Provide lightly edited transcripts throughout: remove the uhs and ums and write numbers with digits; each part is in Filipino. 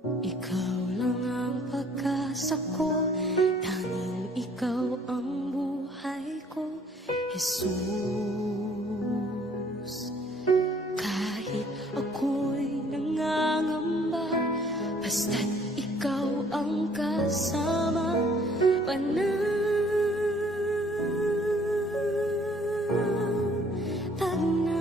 Ikaw lang ang pag-asa ko, tanging ikaw ang buhay ko, Jesus. Kahit ako'y nangangamba, basta't ikaw ang kasama, panatag na.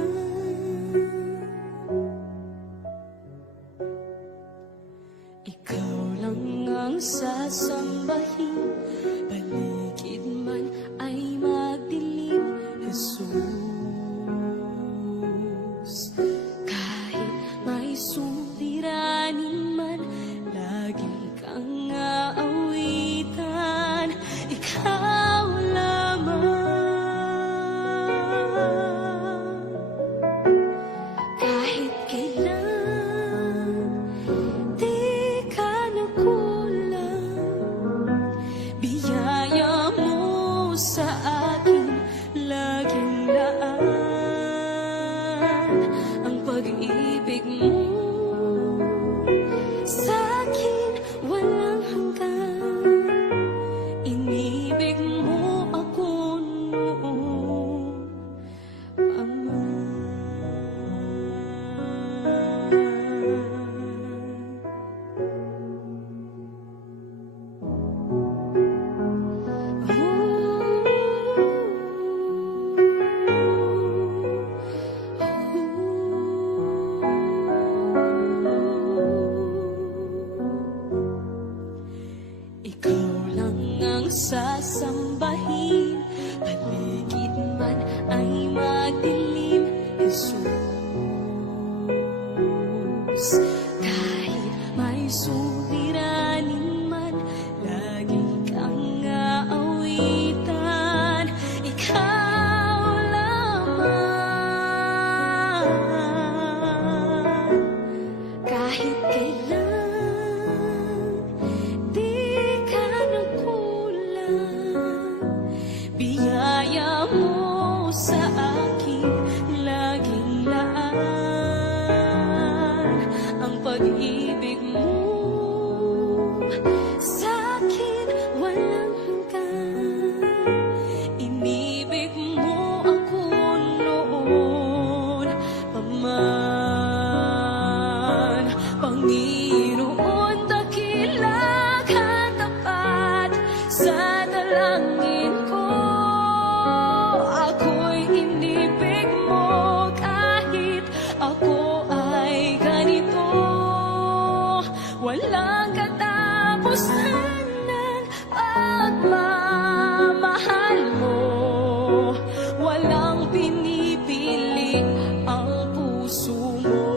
Ikaw lang ang sasambahin, paligid man ay magdilim, Jesus. Kahit may suliranin man, lagi kang aawitan, ikaw lamang. Kahit kailan di ka nagkulang, biyaya mo sa akin laging daan. Ang pag-ibig mo sa akin walang hanggan. Inibig mo ako noon, Ama. Ikaw lang ang sasambahin, paligid man ay madilim, Jesus. Kahit may suliranin man, lagi kang aawitan, ikaw lamang. Kahit kailan di ka nagkulang, biyaya mo sa akin laging laan. Ang pag-ibig mo sa akin walang hanggan. Inibig mo ako noon pa man, Panginoon. Dakila ka, tapat sa dalangin ko. Ako'y inibig mo kahit ako ay ganito. Walang katapusan ng pagmamahal mo, walang pinipili ang puso mo.